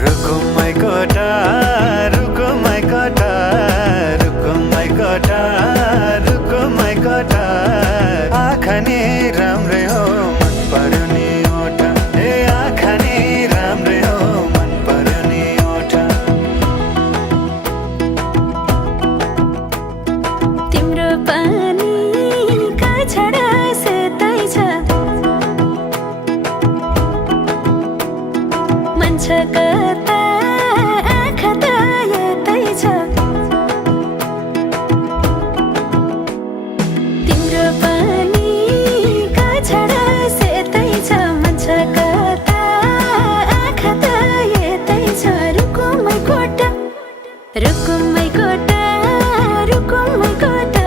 रुको my कोटा रुको my कोटा रुको my कोटा रुको my कोटा आँखा नि राम्रै हो मन पर्यो नि ओठा ए आँखा नि राम्रै हो मन पर्यो नि ओठा तिम्रो पानीका छडा सेतै छ मन छ कता आँखा त यतै छ तिम्रो पानीका छडा सेतै छ मन छ कता आँखा त यतै छ रुको my कोटा रुको my कोटा रुको my कोटा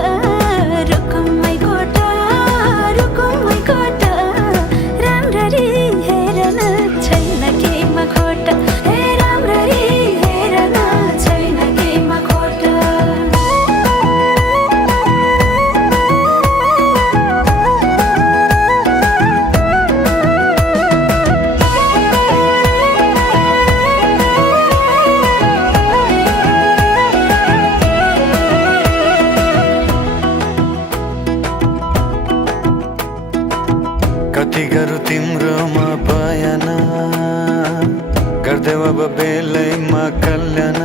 रुको my कोटा रुको my कोटा राम्ररी हेर्न छैन केमा खोटा हे राम्ररी हेर्न छैन केमा खोटा कति गरौँ तिम्रोमा बयान गर्देऊ अब बेलैमा कल्याण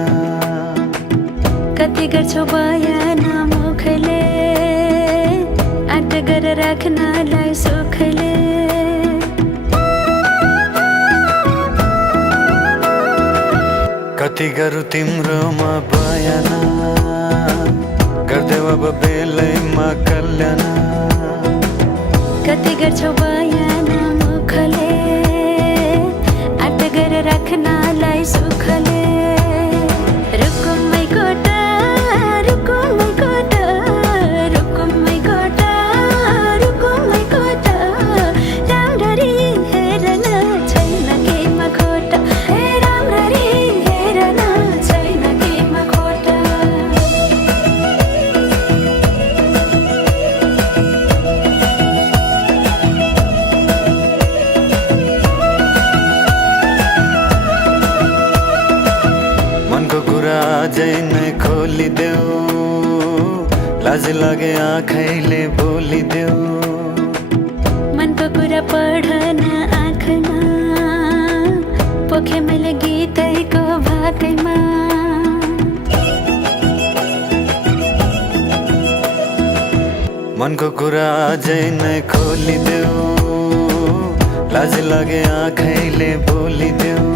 कति गर्छौ बयान मुखले आँट गरेर राख्नलाई सुखले कति गरौँ तिम्रोमा बयान गर्देऊ अब बेलैमा कल्याण कति गर्छौ बयान मुखले आँट गरेर राख्नलाई सुखले रुको my कोटा रुको my कोटा रुको my कोटा रुको my कोटा राम्ररी हेर्न छैन केमा खोटा हे राम्ररी हेर्न छैन केमा खोटा मनको कुरा अझै नै खोलिदेऊ लाज लागे आँखैले बोलिदेऊ मनको कुरा पढ्न आँखमा पोखे मैले गीतैको भाकैमा मनको कुरा अझै नै खोलिदेऊ लाज लागे आँखैले बोलिदेऊ